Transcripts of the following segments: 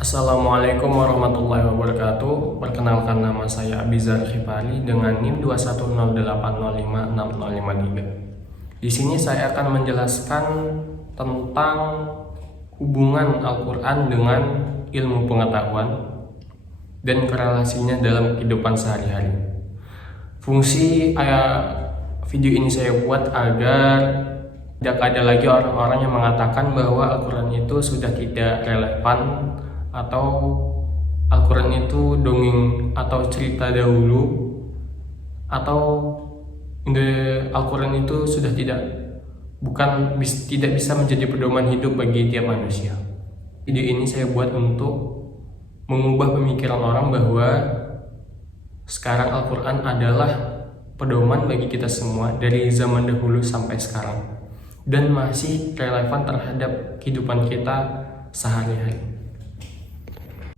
Assalamualaikum warahmatullahi wabarakatuh. Perkenalkan, nama saya Abizar Khifari dengan NIM 21080560553. Di sini saya akan menjelaskan tentang hubungan Al-Quran dengan ilmu pengetahuan dan korelasinya dalam kehidupan sehari-hari. Fungsi video ini saya buat agar tidak ada lagi orang-orang yang mengatakan bahwa Al-Quran itu sudah tidak relevan, atau Al-Quran itu dongeng atau cerita dahulu, atau Al-Quran itu sudah tidak bisa menjadi pedoman hidup bagi tiap manusia. Video ini saya buat untuk mengubah pemikiran orang bahwa sekarang Al-Quran adalah pedoman bagi kita semua dari zaman dahulu sampai sekarang, dan masih relevan terhadap kehidupan kita sehari-hari.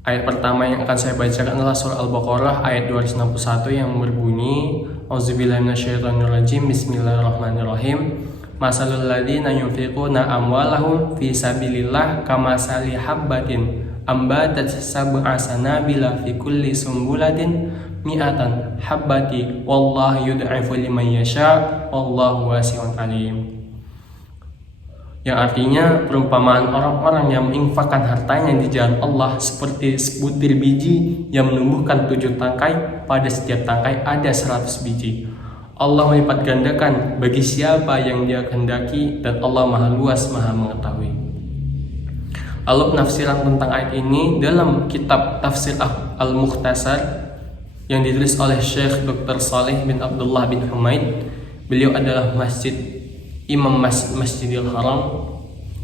Ayat pertama yang akan saya bacakan adalah surah Al-Baqarah ayat 261 yang berbunyi, Auzubillahi minasyaitonirrajim, Bismillahirrahmanirrahim. Masalul ladzina yunfiquna amwalahum fi sabilillah kamasali habbatin ambatat sab'a sanabila fi kulli sumbulatin mi'atan habbati wallahu yud'ifu liman yasha wallahu wasi'un alim. Yang artinya perumpamaan orang-orang yang menginfakkan hartanya di jalan Allah seperti sebutir biji yang menumbuhkan 7 tangkai, pada setiap tangkai ada 100 biji. Allah melipat gandakan bagi siapa yang Dia kehendaki, dan Allah Maha Luas, Maha Mengetahui. Lalu penafsiran tentang ayat ini dalam kitab Tafsir Al-Mukhtasar yang ditulis oleh Syekh Dr. Saleh bin Abdullah bin Humaid. Beliau adalah Imam Masjidil Haram.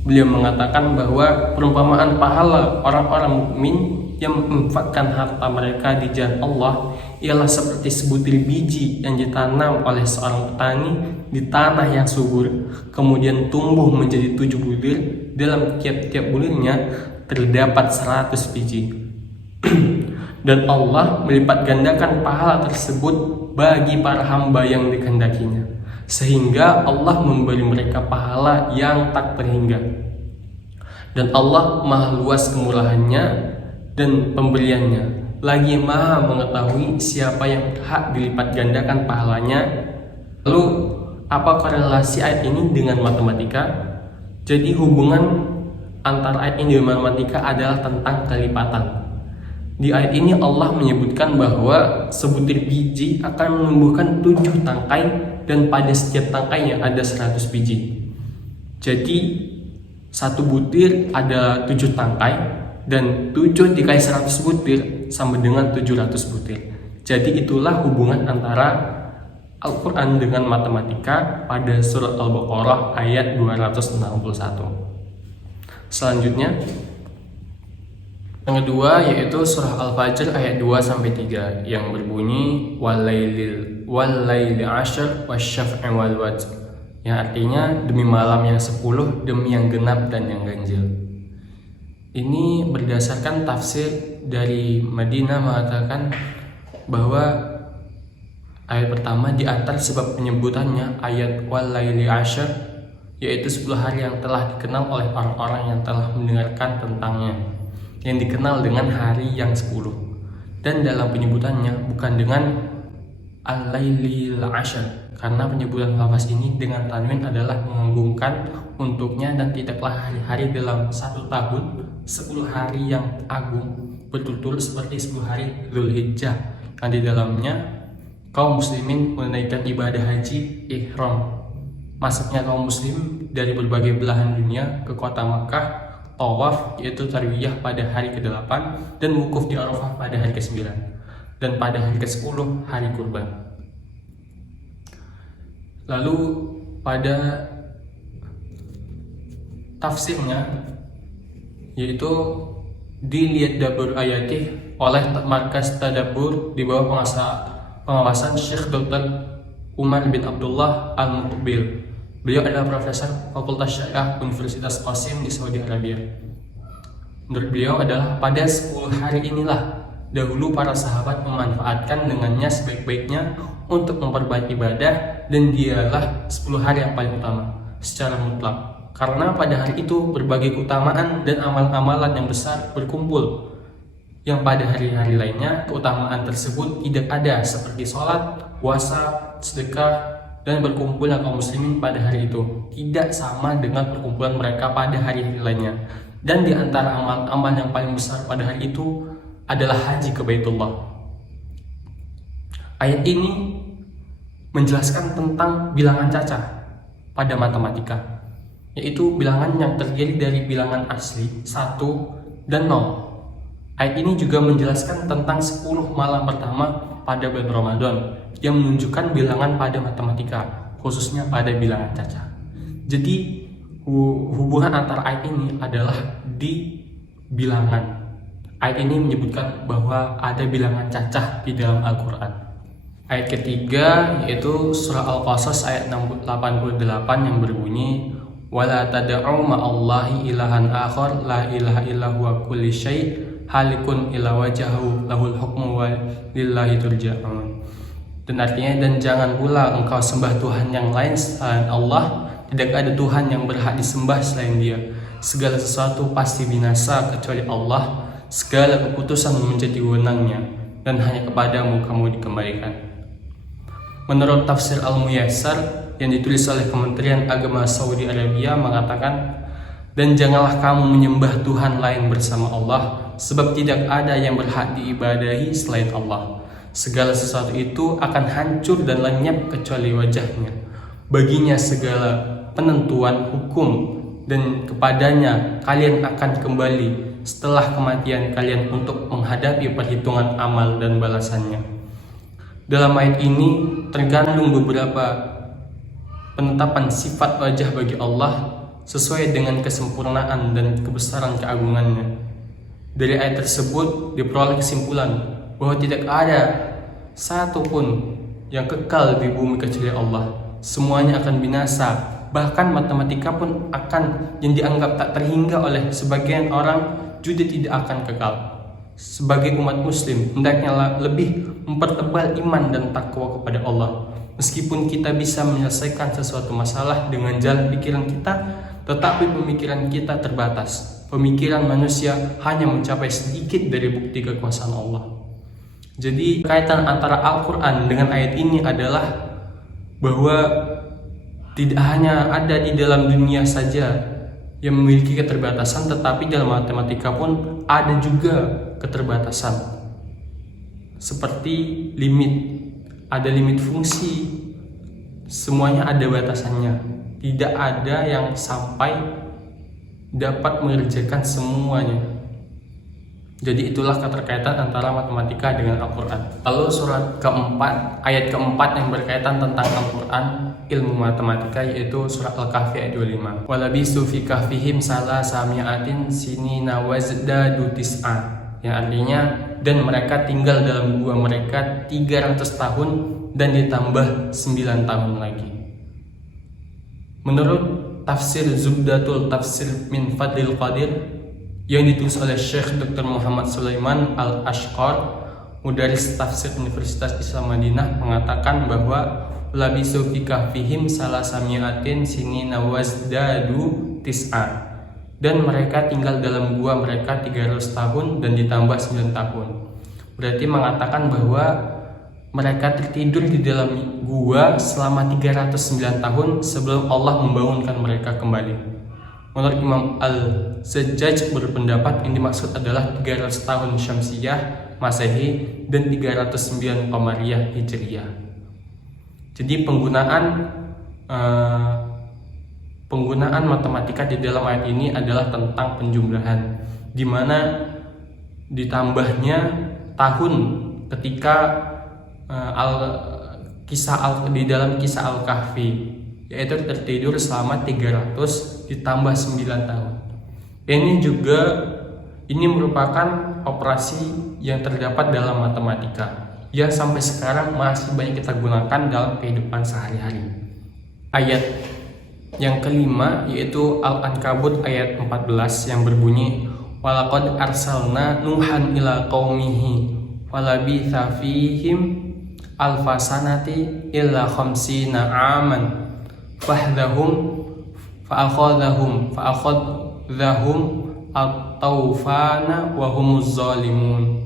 Beliau mengatakan bahwa perumpamaan pahala orang-orang mukmin yang menginfakkan harta mereka di jalan Allah ialah seperti sebutir biji yang ditanam oleh seorang petani di tanah yang subur, kemudian tumbuh menjadi 7 butir. Dalam tiap-tiap butirnya terdapat 100 biji. Dan Allah melipat gandakan pahala tersebut bagi para hamba yang dikehendakinya, sehingga Allah memberi mereka pahala yang tak terhingga. Dan Allah Maha Luas kemurahannya dan pemberiannya, lagi Maha mengetahui siapa yang berhak dilipat gandakan pahalanya. Lalu apa korelasi ayat ini dengan matematika? Jadi hubungan antara ayat ini dengan matematika adalah tentang kelipatan. Di ayat ini Allah menyebutkan bahwa sebutir biji akan menumbuhkan 7 tangkai, dan pada setiap tangkainya ada 100 biji. Jadi 1 butir ada 7 tangkai, dan 7 dikali 100 butir sama dengan 700 butir. Jadi itulah hubungan antara Al-Quran dengan matematika pada surat Al-Baqarah ayat 261. Selanjutnya yang kedua yaitu surah Al-Fajr ayat 2-3 yang berbunyi walaili asyr wasyaf'i wal watr, yang artinya demi malam yang 10, demi yang genap dan yang ganjil. Ini berdasarkan tafsir dari Madinah mengatakan bahwa ayat pertama di antara sebab penyebutannya ayat walaili asyr yaitu 10 hari yang telah dikenal oleh orang-orang yang telah mendengarkan tentangnya, yang dikenal dengan hari yang 10. Dan dalam penyebutannya bukan dengan al-lailil asyr, karena penyebutan lafaz ini dengan tanwin adalah mengagungkan untuknya, dan tidaklah hari-hari dalam 1 tahun 10 hari yang agung berturut-turut seperti 10 hari Dzulhijjah yang di dalamnya kaum muslimin menunaikan ibadah haji ihram. Masuknya kaum muslim dari berbagai belahan dunia ke kota Makkah, tawaf yaitu tarwiyah pada hari ke-8, dan wukuf di Arafah pada hari ke-9, dan pada hari ke-10 hari kurban. Lalu pada tafsirnya yaitu dilihat dabur ayatih oleh Markas Tadabbur di bawah pengawasan Syekh Dr. Umar bin Abdullah Al-Muqbil. Beliau adalah profesor Fakultas Syariah Universitas Qasim di Saudi Arabia. Menurut beliau adalah pada 10 hari inilah dahulu para sahabat memanfaatkan dengannya sebaik-baiknya untuk memperbaiki ibadah, dan dialah 10 hari yang paling utama secara mutlak, Karena pada hari itu berbagai keutamaan dan amal-amalan yang besar berkumpul, yang pada hari-hari lainnya keutamaan tersebut tidak ada, seperti sholat, puasa, sedekah, dan berkumpulnya kaum muslimin pada hari itu tidak sama dengan perkumpulan mereka pada hari-hari lainnya. Dan di antara amal-amal yang paling besar pada hari itu adalah haji ke Baitullah. Ayat ini menjelaskan tentang bilangan cacah pada matematika, yaitu bilangan yang terdiri dari bilangan asli 1 dan 0. Ayat ini juga menjelaskan tentang 10 malam pertama pada bulan Ramadan yang menunjukkan bilangan pada matematika, khususnya pada bilangan cacah. Jadi hubungan antara ayat ini adalah di bilangan. Ayat ini menyebutkan bahwa ada bilangan cacah di dalam Al-Quran. Ayat ketiga yaitu surah Al-Qasas ayat 88 yang berbunyi wala tad'u ma'allahi ilahan akhar la ilaha illa huwa kulli syai' halikun ila wajhahu lahul hukmu wa lillahi turja'un. Dan artinya, dan jangan pula engkau sembah Tuhan yang lain selain Allah, tidak ada Tuhan yang berhak disembah selain Dia. Segala sesuatu pasti binasa kecuali Allah, segala keputusan menjadi wewenangnya, dan hanya kepadamu kamu dikembalikan. Menurut tafsir Al-Muyassar yang ditulis oleh Kementerian Agama Saudi Arabia mengatakan, dan janganlah kamu menyembah Tuhan lain bersama Allah, sebab tidak ada yang berhak diibadahi selain Allah. Segala sesuatu itu akan hancur dan lenyap kecuali wajahnya. Baginya segala penentuan hukum, dan kepadanya kalian akan kembali setelah kematian kalian untuk menghadapi perhitungan amal dan balasannya. Dalam ayat ini terkandung beberapa penetapan sifat wajah bagi Allah sesuai dengan kesempurnaan dan kebesaran keagungannya. Dari ayat tersebut diperoleh kesimpulan bahwa tidak ada satu pun yang kekal di bumi kecuali Allah. Semuanya akan binasa, bahkan matematika pun akan yang dianggap tak terhingga oleh sebagian orang juga tidak akan kekal. Sebagai umat muslim, hendaknya lebih mempertebal iman dan takwa kepada Allah. Meskipun kita bisa menyelesaikan sesuatu masalah dengan jalan pikiran kita, tetapi pemikiran kita terbatas. Pemikiran manusia hanya mencapai sedikit dari bukti kekuasaan Allah. Jadi kaitan antara Al-Quran dengan ayat ini adalah bahwa tidak hanya ada di dalam dunia saja yang memiliki keterbatasan, tetapi dalam matematika pun ada juga keterbatasan. Seperti limit, ada limit fungsi, semuanya ada batasannya. Tidak ada yang sampai dapat mengerjakan semuanya. Jadi itulah keterkaitan antara matematika dengan Al-Quran. Lalu surat keempat, ayat keempat yang berkaitan tentang Al-Quran, ilmu matematika, yaitu surat Al-Kahfi ayat 25. Walabisu fi kahfihim salasa mi'atin sinina wazdadu tis'a. Yang artinya, dan mereka tinggal dalam gua mereka 300 tahun dan ditambah 9 tahun lagi. Menurut tafsir Zubdatul Tafsir min Fadlil Qadir yang ditulis oleh Syekh Dr. Muhammad Sulaiman Al-Ashqar, mudaris tafsir Universitas Islam Madinah, mengatakan bahwa labisu fi kahfihim salasamiatin sinina wazdadu tis'a, dan mereka tinggal dalam gua mereka 300 tahun dan ditambah 9 tahun. Berarti mengatakan bahwa mereka tertidur di dalam gua selama 309 tahun sebelum Allah membangunkan mereka kembali. Menurut Imam Al-Zajjaj berpendapat yang dimaksud adalah 300 tahun Syamsiyah Masehi dan 309 Qamariyah Hijriyah. Jadi penggunaan matematika di dalam ayat ini adalah tentang penjumlahan, di mana ditambahnya tahun ketika di dalam kisah Al-Kahfi, yaitu tertidur selama 300 ditambah 9 tahun. Ini merupakan operasi yang terdapat dalam matematika yang sampai sekarang masih banyak kita gunakan dalam kehidupan sehari-hari. Ayat yang kelima yaitu Al-Ankabut ayat 14 yang berbunyi walaqad arsalna nuhan ila qaumihi walabitha fihim alfasanati illa khamsina aman fahdahum fa'akhadzahum at-taufana wa humuz zalimun.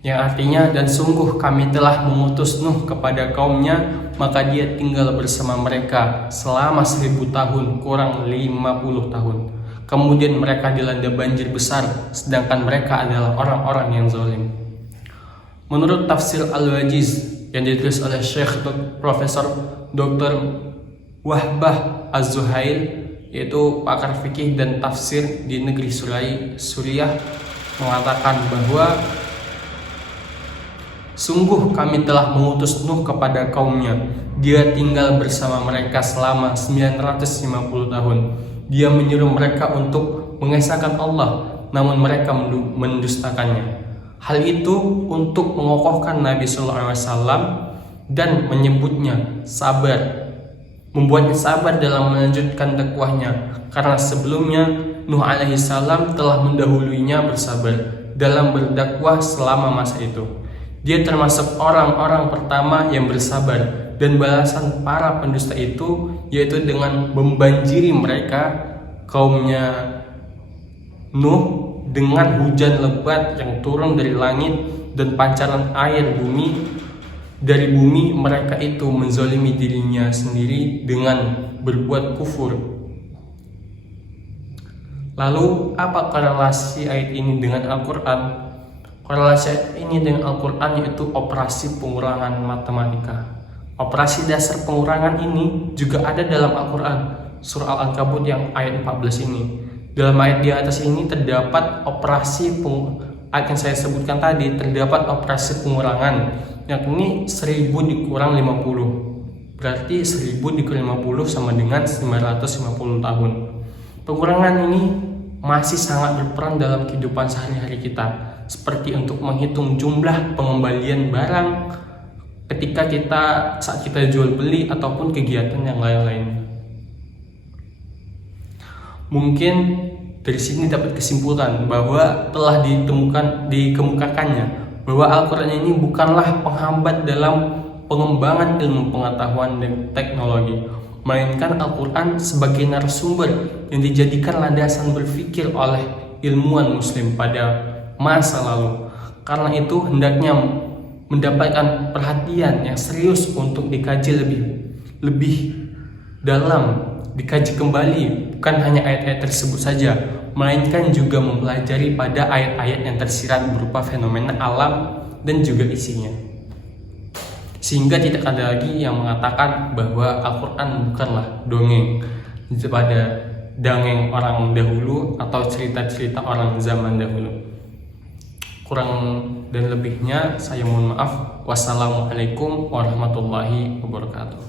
Yang artinya, dan sungguh kami telah mengutus Nuh kepada kaumnya, maka dia tinggal bersama mereka selama 1000 tahun, kurang 50 tahun. Kemudian mereka dilanda banjir besar, sedangkan mereka adalah orang-orang yang zalim. Menurut tafsir Al-Wajiz yang ditulis oleh Syekh Profesor Dr. Wahbah Az-Zuhail, yaitu pakar fikih dan tafsir di negeri Suriah, mengatakan bahwa sungguh kami telah mengutus Nuh kepada kaumnya. Dia tinggal bersama mereka selama 950 tahun. Dia menyuruh mereka untuk mengesahkan Allah, namun mereka mendustakannya. Hal itu untuk mengokohkan Nabi SAW dan menyebutnya sabar, membuatnya sabar dalam melanjutkan dakwahnya, karena sebelumnya Nuh alaihissalam telah mendahuluinya bersabar dalam berdakwah selama masa itu. Dia termasuk orang-orang pertama yang bersabar, dan balasan para pendusta itu yaitu dengan membanjiri mereka, kaumnya Nuh, dengan hujan lebat yang turun dari langit dan pancaran air dari bumi. Mereka itu menzalimi dirinya sendiri dengan berbuat kufur. Lalu apa korelasi ayat ini dengan Al-Quran? Korelasi ayat ini dengan Al-Quran yaitu operasi pengurangan matematika. Operasi dasar pengurangan ini juga ada dalam Al-Quran, surah Al-Ankabut yang ayat 14 ini. Dalam ayat di atas ini terdapat ayat yang saya sebutkan tadi, terdapat operasi pengurangan, yakni 1000 dikurang 50. Berarti 1000 dikurang 50 sama dengan 950 tahun. Pengurangan ini masih sangat berperan dalam kehidupan sehari-hari kita, seperti untuk menghitung jumlah pengembalian barang saat kita jual beli ataupun kegiatan yang lain-lain. Mungkin dari sini dapat kesimpulan bahwa telah dikemukakannya bahwa Al-Quran ini bukanlah penghambat dalam pengembangan ilmu pengetahuan dan teknologi, melainkan Al-Quran sebagai narasumber yang dijadikan landasan berpikir oleh ilmuwan muslim pada masa lalu. Karena itu hendaknya mendapatkan perhatian yang serius untuk dikaji lebih dalam, dikaji kembali, bukan hanya ayat-ayat tersebut saja, melainkan juga mempelajari pada ayat-ayat yang tersirat berupa fenomena alam dan juga isinya. Sehingga tidak ada lagi yang mengatakan bahwa Al-Quran bukanlah dongeng pada dongeng orang dahulu atau cerita-cerita orang zaman dahulu. Kurang dan lebihnya saya mohon maaf. Wassalamualaikum warahmatullahi wabarakatuh.